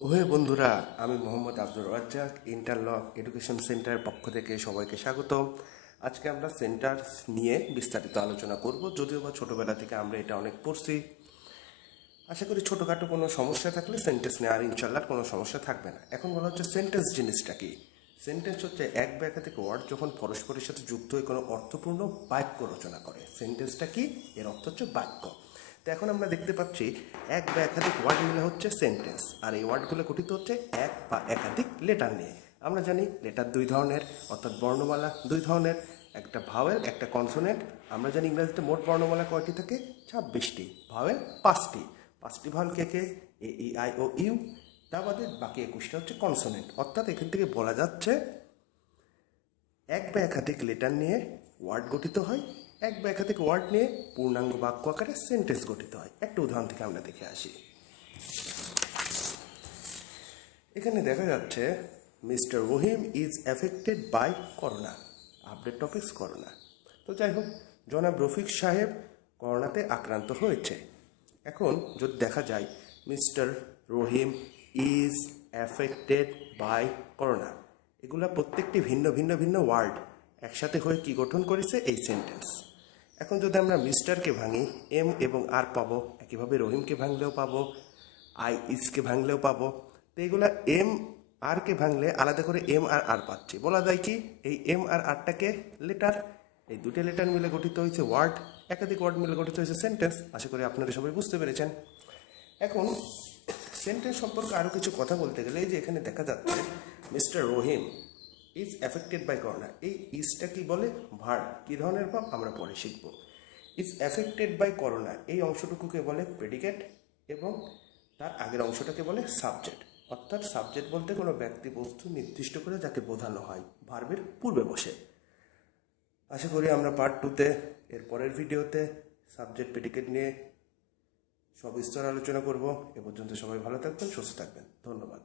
ওহে বন্ধুরা, আমি মোহাম্মদ আব্দুর রাজ্জাক ইন্টারলক এডুকেশন সেন্টারের পক্ষ থেকে সবাইকে স্বাগতম। আজকে আমরা সেন্টার নিয়ে বিস্তারিত আলোচনা করব, যদিও বা ছোটোবেলা থেকে আমরা এটা অনেক পড়ছি। আশা করি ছোটোখাটো কোনো সমস্যা থাকলে সেন্টেন্স নিয়ে আর ইনশাল্লাহ কোনো সমস্যা থাকবে না। এখন বলা হচ্ছে সেন্টেন্স জিনিসটা কি। সেন্টেন্স হচ্ছে এক বা একাধিক ওয়ার্ড যখন পরস্পরের সাথে যুক্ত হয়ে কোনো অর্থপূর্ণ বাক্য রচনা করে। সেন্টেন্সটা কি? এর অর্থ হচ্ছে বাক্য। তো এখন আমরা দেখতে পাচ্ছি এক বা একাধিক ওয়ার্ড মিলে হচ্ছে সেন্টেন্স, আর এই ওয়ার্ডগুলো গঠিত হচ্ছে এক বা একাধিক লেটার নিয়ে। আমরা জানি লেটার দুই ধরনের, অর্থাৎ বর্ণমালা দুই ধরনের, একটা ভাওয়েল একটা কনসোনেন্ট। আমরা জানি ইংরেজিতে মোট বর্ণমালা কয়টি থাকে? 26টি, ভাওয়েল 5টি। 5টি ভাওয়েল কে কে? A E I O U. তা বাদে বাকি 21টা হচ্ছে কনসোনেন্ট। অর্থাৎ এখান থেকে বলা যাচ্ছে এক বা একাধিক লেটার নিয়ে ওয়ার্ড গঠিত হয়, এক বা একাধিক ওয়ার্ড নিয়ে পূর্ণাঙ্গ বাক্য আকারে সেন্টেন্স গঠিত হয়। একটা উদাহরণ থেকে আমরা দেখে আসি। এখানে দেখা যাচ্ছে mister Rahim is affected by corona. Update topics corona. তো যাই হোক, জনাব রফিক সাহেব করোনাতে আক্রান্ত হয়েছে। এখন যদি দেখা যায় mister Rahim is affected by corona, এগুলা প্রত্যেকটি ভিন্ন ভিন্ন ভিন্ন ওয়ার্ড একসাথে হয়ে কি গঠন করেছে? এই সেন্টেন্স। এখন যদি আমরা মিস্টারকে ভাঙি, এম এবং আর পাবো, একইভাবে রহিমকে ভাঙলেও পাবো, আই ইজকে ভাঙলেও পাবো। তো এগুলা এম আরকে ভাঙলে আলাদা করে এম আর আর পাচ্ছি। বলা যায় কি এই এম আর আরটাকে লেটার, এই দুটো লেটার মিলে গঠিত হয়েছে ওয়ার্ড, একাধিক ওয়ার্ড মিলে গঠিত হয়েছে সেন্টেন্স। আশা করি আপনারা সবাই বুঝতে পেরেছেন। এখন সেন্টেন্স সম্পর্কে আরও কিছু কথা বলতে গেলে এই যে এখানে দেখা যাচ্ছে mister Rahim is affected by corona, এই ইজটা কি বলে? ভার্ব। কী ধরনের ভার্ব আমরা পরে শিখব। ইজ এফেক্টেড বাই করোনা এই অংশটুকুকে বলে প্রেডিকেট, এবং তার আগের অংশটাকে বলে সাবজেক্ট। অর্থাৎ সাবজেক্ট বলতে কোনো ব্যক্তি বস্তু নির্দিষ্ট করে যাকে বোঝানো হয় ভার্বের পূর্বে বসে। আশা করি আমরা পার্ট 2-তে এর পরের ভিডিওতে সাবজেক্ট প্রেডিকেট নিয়ে সবিস্তর আলোচনা করব। এ পর্যন্ত সবাই ভালো থাকবেন, সুস্থ থাকবেন। ধন্যবাদ।